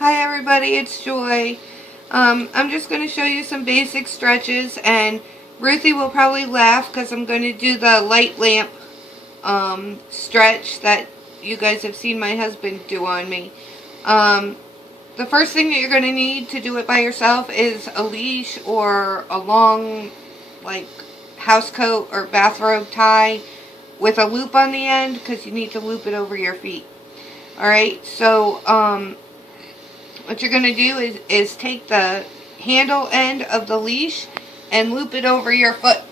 Hi everybody, it's Joy. I'm just going to show you some basic stretches, and Ruthie will probably laugh because I'm going to do the light lamp stretch that you guys have seen my husband do on me. The first thing that you're going to need to do it by yourself is a leash or a long house coat or bathrobe tie with a loop on the end, because you need to loop it over your feet. Alright, so what you're going to do is take the handle end of the leash and loop it over your foot.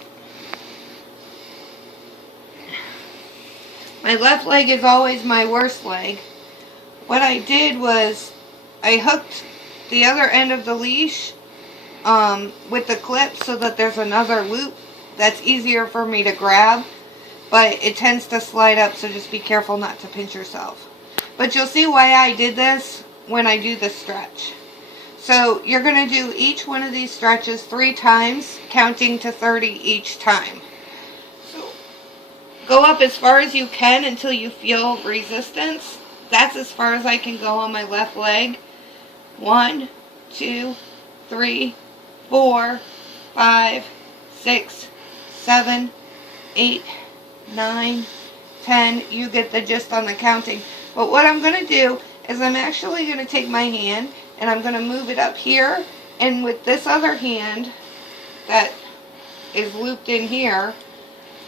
My left leg is always my worst leg. What I did was I hooked the other end of the leash with the clip so that there's another loop that's easier for me to grab, but it tends to slide up, so just be careful not to pinch yourself. But you'll see why I did this when I do the stretch. So you're going to do each one of these stretches 3 times, counting to 30 each time. So go up as far as you can until you feel resistance. That's as far as I can go on my left leg. 1, 2, 3, 4, 5, 6, 7, 8, 9, 10. You get the gist on the counting. But what I'm going to do is I'm actually going to take my hand and I'm going to move it up here, and with this other hand that is looped in here,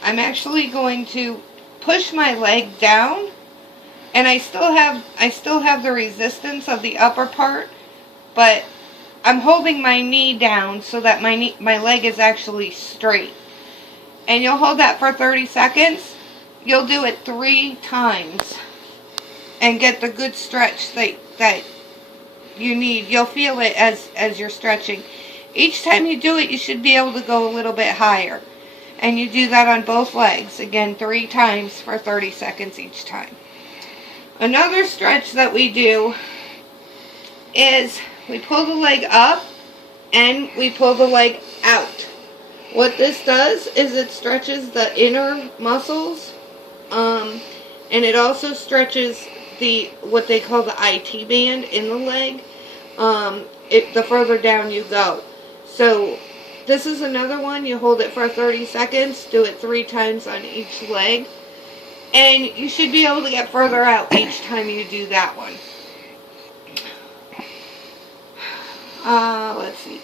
I'm actually going to push my leg down, and I still have the resistance of the upper part, but I'm holding my knee down so that my leg is actually straight. And you'll hold that for 30 seconds. You'll do it 3 times and get the good stretch that you need. You'll feel it as you're stretching. Each time you do it, you should be able to go a little bit higher. And you do that on both legs. Again, 3 times for 30 seconds each time. Another stretch that we do is we pull the leg up and we pull the leg out. What this does is it stretches the inner muscles, and it also stretches what they call the IT band in the leg, the further down you go. So this is another one. You hold it for 30 seconds, do it 3 times on each leg, and you should be able to get further out each time you do that one. Let's see.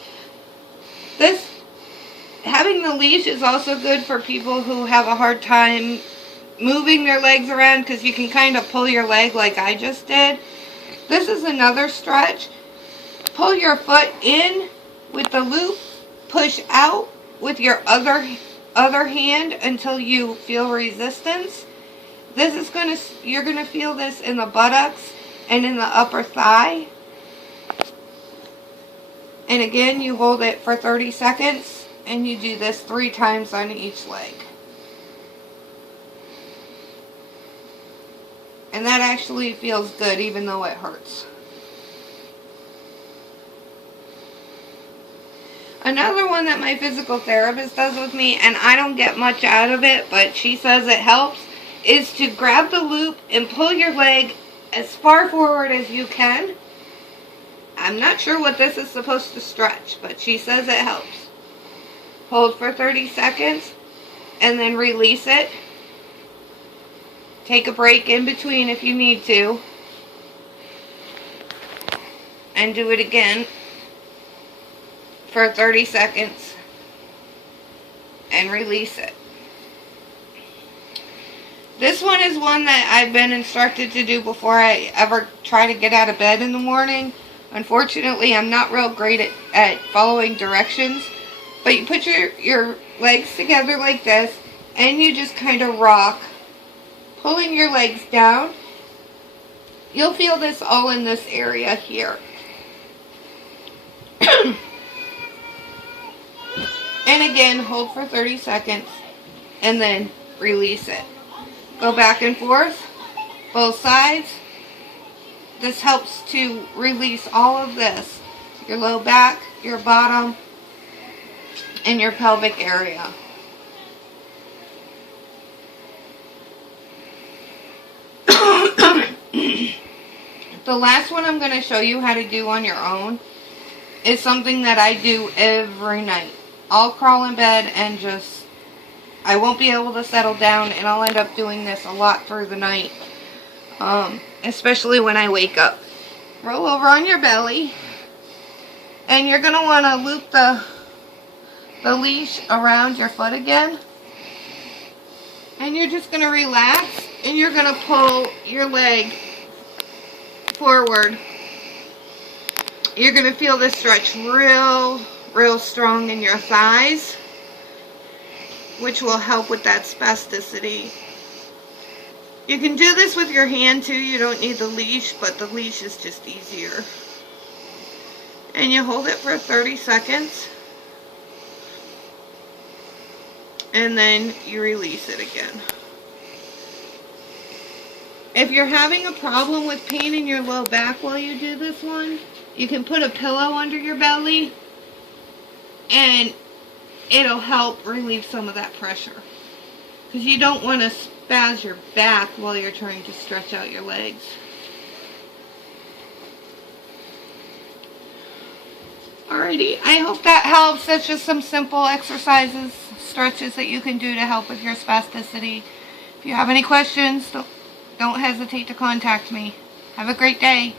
Having the leash is also good for people who have a hard time moving their legs around, because you can kind of pull your leg like I just did. This is another stretch. Pull your foot in with the loop, push out with your other hand until you feel resistance. You're going to feel this in the buttocks and in the upper thigh. And again, you hold it for 30 seconds and you do this 3 times on each leg. And that actually feels good, even though it hurts. Another one that my physical therapist does with me, and I don't get much out of it, but she says it helps, is to grab the loop and pull your leg as far forward as you can. I'm not sure what this is supposed to stretch, but she says it helps. Hold for 30 seconds and then release it. Take a break in between if you need to. And do it again for 30 seconds. And release it. This one is one that I've been instructed to do before I ever try to get out of bed in the morning. Unfortunately, I'm not real great at following directions. But you put your legs together like this, and you just kind of rock, pulling your legs down. You'll feel this all in this area here. And again, hold for 30 seconds and then release it. Go back and forth, both sides. This helps to release all of this. Your low back, your bottom, and your pelvic area. The last one I'm going to show you how to do on your own is something that I do every night. I'll crawl in bed and I won't be able to settle down, and I'll end up doing this a lot through the night, especially when I wake up. Roll over on your belly, and you're going to want to loop the leash around your foot again, and you're just going to relax, and you're going to pull your leg forward. You're going to feel this stretch real strong in your thighs, which will help with that spasticity. You can do this with your hand too. You don't need the leash, but the leash is just easier. And you hold it for 30 seconds. And then you release it again. If you're having a problem with pain in your low back while you do this one, you can put a pillow under your belly and it'll help relieve some of that pressure. Because you don't want to spaz your back while you're trying to stretch out your legs. Alrighty, I hope that helps. That's just some simple exercises, stretches that you can do to help with your spasticity. If you have any questions, don't hesitate to contact me. Have a great day.